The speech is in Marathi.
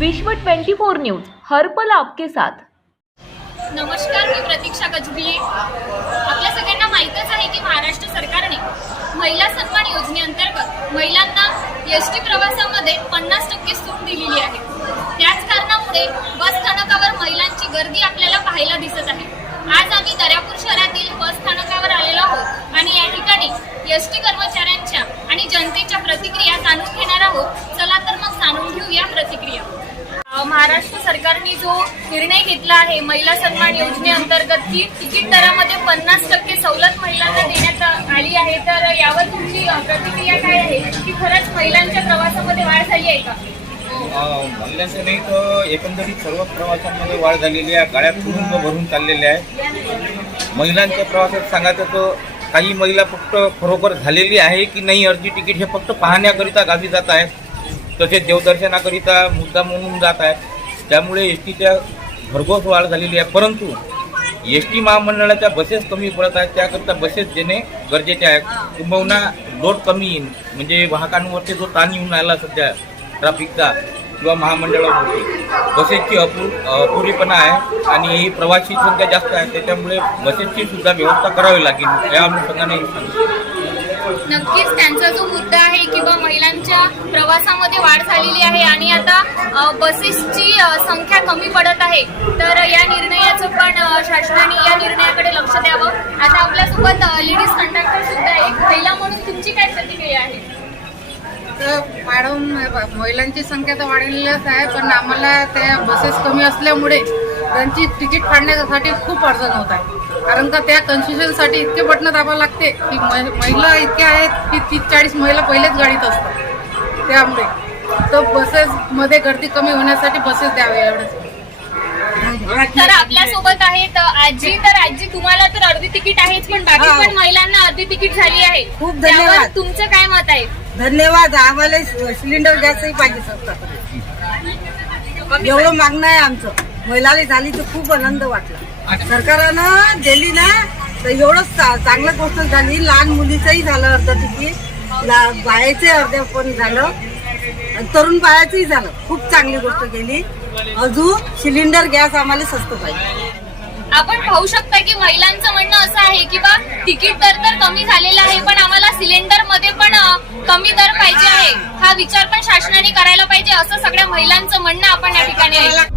विश्व 24 न्यूज हर्पल आपके साथ. नमस्कार मी प्रतीक्षा गजबिये आपल्या सगळ्यांना माहीतच आहे की महाराष्ट्र सरकारने महिला सन्मान योजनेअंतर्गत महिलांना एस टी प्रवासामध्ये पन्नास टक्के सूट दिलेली आहे. त्याच कारणामुळे बस स्थानकावर महिलांची गर्दी आपल्याला पाहायला दिसत आहे. आज आम्ही दर्यापूर शहरातील बस स्थानकावर आलेलो आहोत आणि या ठिकाणी एस टी कर्मचारी आणि जनतेच्या प्रतिक्रिया जाणून घेणार आहोत चला तर मग जाणून घेऊ या प्रतिक्रिया अ, महाराष्ट्र सरकारने जो निर्णय घेतला आहे महिला सन्मान योजनेअंतर्गत की तिकीट दरामध्ये पन्नास टक्के सवलत महिलांना देण्यात आली आहे तर यावर तुमची प्रतिक्रिया काय आहे? की खरंच महिलांच्या प्रवासामध्ये वाढ झाली आहे का? अं, महिलांचं नाही तर एकंदरीत सर्व प्रवासांमध्ये वाढ झालेली आहे गाड्या तुरुंग भरून चाललेल्या आहे महिलांच्या प्रवासात सांगायचं तर काही महिला फक्त खरोखर झालेली आहे की नाही अर्धी तिकीट हे फक्त पाहण्याकरिता गावी जात आहेत. तसेच देवदर्शनाकरिता मुद्दा म्हणून जात आहेत त्यामुळे एस टीच्या भरघोस वाढ झालेली आहे. परंतु एस टी महामंडळाच्या बसेस कमी पडत आहेत. त्याकरिता बसेस देणे गरजेचे आहे. किंबहुना लोड कमी येईल म्हणजे वाहकांवरती जो ताण येऊन राहिला सध्या ट्रॅफिकचा किंवा महामंडळावरती. बसेसची अपुर अपुरीपणा आहे आणि ही प्रवासी संख्या जास्त आहे. त्याच्यामुळे बसेसची सुद्धा व्यवस्था करावी लागेल. या अनुषंगाने सांगितलं नक्कीच त्यांचा जो मुद्दा आहे किंवा महिलांच्या प्रवासामध्ये वाढ झालेली आहे आणि आता बसेसची संख्या कमी पडत आहे तर या निर्णयाचं पण शासनाने या निर्णयाकडे लक्ष द्यावं. आता आपल्यासोबत लेडीज कंडक्टर सुद्धा आहे महिला म्हणून तुमची काय प्रतिक्रिया आहे? तर मॅडम महिलांची संख्या तर वाढलेलीच आहे पण आम्हाला त्या बसेस कमी असल्यामुळे त्यांची तिकीट काढण्यासाठी खूप अडचण होत आहे. कारण का त्या कन्सेशनसाठी इतके बटणं दाबावं लागते की महि- महिला इतके आहेत की तीस चाळीस महिला पहिलेच गाडीत असतात. त्यामुळे. तर बसेसमध्ये गर्दी कमी होण्यासाठी बसेस द्यावे एवढंच. तर आपल्यासोबत आहेत अ, आजी. तर आजी तुम्हाला तर अर्धी तिकीट आहेच पण बाकी. पण महिलांना अर्धी तिकीट झाली आहे. खूप धन्यवाद. तुमचं काय मत आहे? धन्यवाद. आम्हाला सिलेंडर गॅसही पाहिजे एवढं मागणं आहे आमचं. महिलाला झाली तर खूप आनंद वाटला. सरकारनं दिली ना तर एवढं चांगलं गोष्ट झाली. लहान मुलीचंही झालं अर्ध तिकीट बायाचे अर्धे पण झालं तरुण बायाचंही झालं. खूप चांगली गोष्ट केली. अजून सिलेंडर गॅस आम्हाला स्वस्त पाहिजे. आपण पाहू शकता की महिलांचं म्हणणं असं आहे की बा तिकीट दर तर कमी झालेला आहे पण आम्हाला सिलेंडरमध्ये पण कमी दर पाहिजे आहे. हा विचार पण शासनाने करायला पाहिजे असं सगळ्या महिलांचं म्हणणं आपण या ठिकाणी ऐकलं.